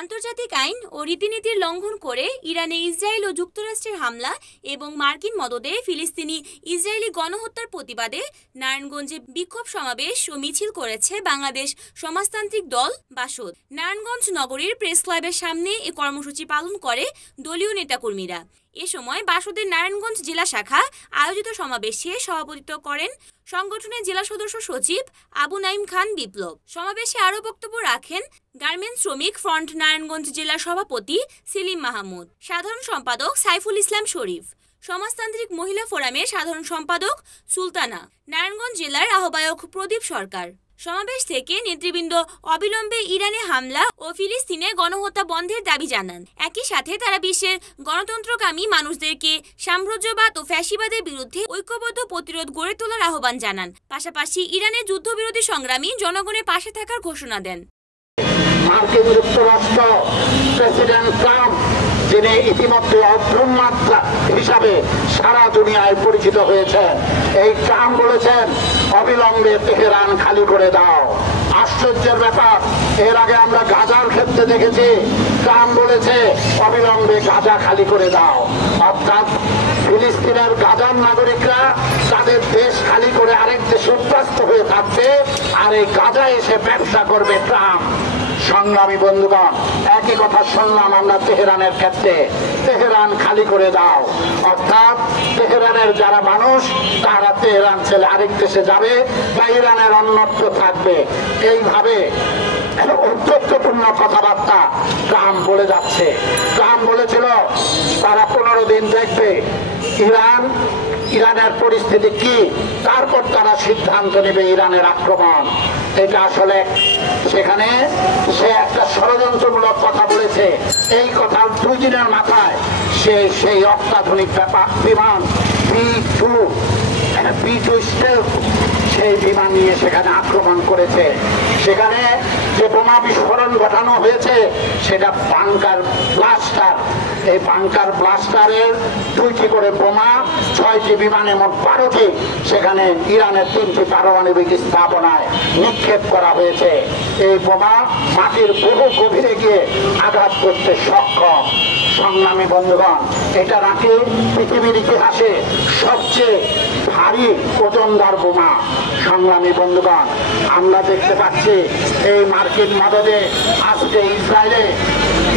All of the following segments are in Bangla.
আন্তর্জাতিক আইন ও রীতিনীতির লঙ্ঘন করে ইরানে ইসরায়েল ও যুক্তরাষ্ট্রের হামলা এবং মার্কিন মদদে ফিলিস্তিনি ইসরায়েলি গণহত্যার প্রতিবাদে নারায়ণগঞ্জে বিক্ষোভ সমাবেশ ও মিছিল করেছে বাংলাদেশ সমাজতান্ত্রিক দল বাসদ। নারায়ণগঞ্জ নগরীর প্রেস ক্লাবের সামনে এ কর্মসূচি পালন করে দলীয় নেতাকর্মীরা। এ সময় বাসদের নারায়ণগঞ্জ জেলা শাখা আয়োজিত সমাবেশে সভাপতিত্ব করেন সংগঠনের জেলা সদস্য সচিব আবু নাইম খান বিপ্লব। সমাবেশে আরও বক্তব্য রাখেন গার্মেন্টস শ্রমিক ফ্রন্ট নারায়ণগঞ্জ জেলার সভাপতি সেলিম মাহমুদ, সাধারণ সম্পাদক সাইফুল ইসলাম শরীফ, সমাজতান্ত্রিক মহিলা ফোরামের সাধারণ সম্পাদক সুলতানা, নারায়ণগঞ্জ জেলার আহ্বায়ক প্রদীপ সরকার। সমাবেশ থেকে নেতৃবৃন্দ অবিলম্বে ইরানে হামলা ও ফিলিস্তিনে গণহত্যা বন্ধের দাবি জানান। একই সাথে তারা বিশ্বের গণতন্ত্রকামী মানুষদেরকে সাম্রাজ্যবাদ ও ফ্যাসিবাদের বিরুদ্ধে ঐক্যবদ্ধ প্রতিরোধ গড়ে তোলার আহ্বান জানান। পাশাপাশি ইরানের যুদ্ধবিরোধী সংগ্রামী জনগণের পাশে থাকার ঘোষণা দেন। মার্কিন যুক্তরাষ্ট্র প্রেসিডেন্ট ট্রাম্প, যিনি ইতিমধ্যে অব্রহ্মাত্রা হিসাবে সারা দুনিয়ায় পরিচিত হয়েছেন, এই ট্রাম্প বলেছেন অবিলম্বে তেহরান খালি করে দাও। আশ্চর্যের ব্যাপার, এর আগে আমরা গাজার ক্ষেত্রে দেখেছি ট্রাম্প বলেছে অবিলম্বে গাজা খালি করে দাও। অর্থাৎ ফিলিস্তিনের গাজার নাগরিকরা তাদের দেশ খালি করে আরেক দেশে উত্তস্ত হয়ে থাকবে, আর এই গাজা এসে ব্যবসা করবে ট্রাম্প। সংগ্রামী বন্ধুগণ, একই কথা শুনলাম আমরা তেহরানের ক্ষেত্রে, তেহরান খালি করে দাও। অর্থাৎ তেহরানের যারা মানুষ তারা তেহরান ছেড়ে আরেক দেশে যাবে বা ইরানের অন্যত্র থাকবে। এইভাবে ঔদ্ধত্যপূর্ণ কথাবার্তা ট্রাম্প বলে যাচ্ছে। ট্রাম্প বলেছিল তারা 15 দিন দেখবে ইরানের পরিস্থিতি কি, তারপর তারা সিদ্ধান্ত নেবে ইরানের আক্রমণ। এটা আসলে সেখানে সে একটা ষড়যন্ত্রমূলক কথা বলেছে। এই কথা 2 দিনের মাথায় সে সেই অত্যাধুনিক বিমান B2 স্টেলথ সেই বিমান নিয়ে সেখানে আক্রমণ করেছে। সেখানে যে বোমা বিস্ফোরণ ঘটানো হয়েছে সেটা বাংকার ব্লাস্টার। এই বাংকার ব্লাস্টারের 2টি করে বোমা, 6টি বিমানে মোট 12টি সেখানে ইরানের 3টি পারমাণবিক স্থাপনায় নিক্ষেপ করা হয়েছে। এই বোমা মাটির বহু গভীরে গিয়ে আঘাত করতে সক্ষম। সংগ্রামী বন্ধুগণ, এটা নাকি পৃথিবীর ইতিহাসে সবচেয়ে ভারী ওজনদার বোমা। সংগ্রামী বন্ধুগণ, আমরা দেখতে পাচ্ছি এই মার্কিন মদদে আজকে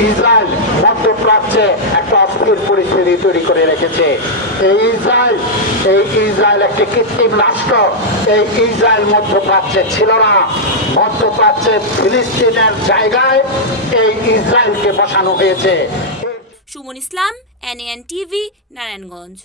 ইসরায়েল মধ্যপ্রাচ্যে একটা অস্থির পরিস্থিতি তৈরি করে রেখেছে। এই ইসরায়েল একটি কৃত্রিম রাষ্ট্র। এই ইসরায়েল মধ্যপ্রাচ্যে ছিল না। মধ্যপ্রাচ্যে ফিলিস্তিনের জায়গায় এই ইসরায়েলকে বসানো হয়েছে। সুমন ইসলাম, NAN TV, নারায়ণগঞ্জ।